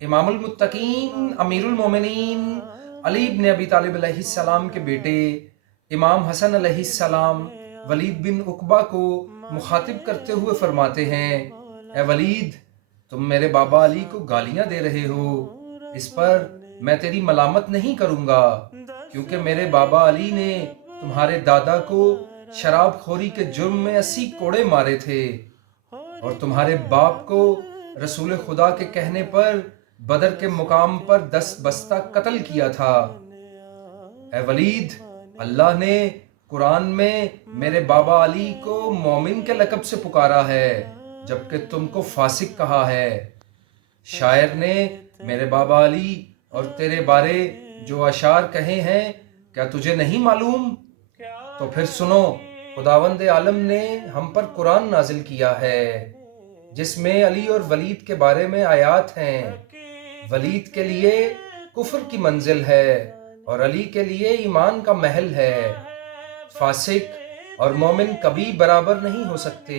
امام المتقین امیر المومنین علی بن ابی طالب علیہ السلام کے بیٹے امام حسن علیہ السلام ولید بن عقبہ کو مخاطب کرتے ہوئے فرماتے ہیں، اے ولید، تم میرے بابا علی کو گالیاں دے رہے ہو، اس پر میں تیری ملامت نہیں کروں گا، کیونکہ میرے بابا علی نے تمہارے دادا کو شراب خوری کے جرم میں 80 کوڑے مارے تھے، اور تمہارے باپ کو رسول خدا کے کہنے پر بدر کے مقام پر 10 بستہ قتل کیا تھا۔ اے ولید، اللہ نے قرآن میں میرے بابا علی کو مومن کے لقب سے پکارا ہے، جبکہ تم کو فاسق کہا ہے۔ شاعر نے میرے بابا علی اور تیرے بارے جو اشعار کہے ہیں، کیا تجھے نہیں معلوم؟ تو پھر سنو، خداوند عالم نے ہم پر قرآن نازل کیا ہے جس میں علی اور ولید کے بارے میں آیات ہیں۔ ولید کے لیے کفر کی منزل ہے اور علی کے لیے ایمان کا محل ہے۔ فاسق اور مومن کبھی برابر نہیں ہو سکتے۔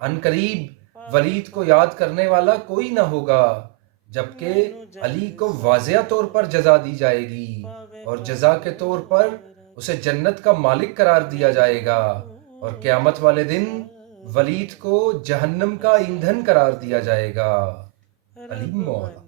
ان قریب ولید کو یاد کرنے والا کوئی نہ ہوگا، جبکہ علی کو واضح طور پر جزا دی جائے گی، اور جزا کے طور پر اسے جنت کا مالک قرار دیا جائے گا، اور قیامت والے دن ولید کو جہنم کا ایندھن قرار دیا جائے گا۔ علی مولا۔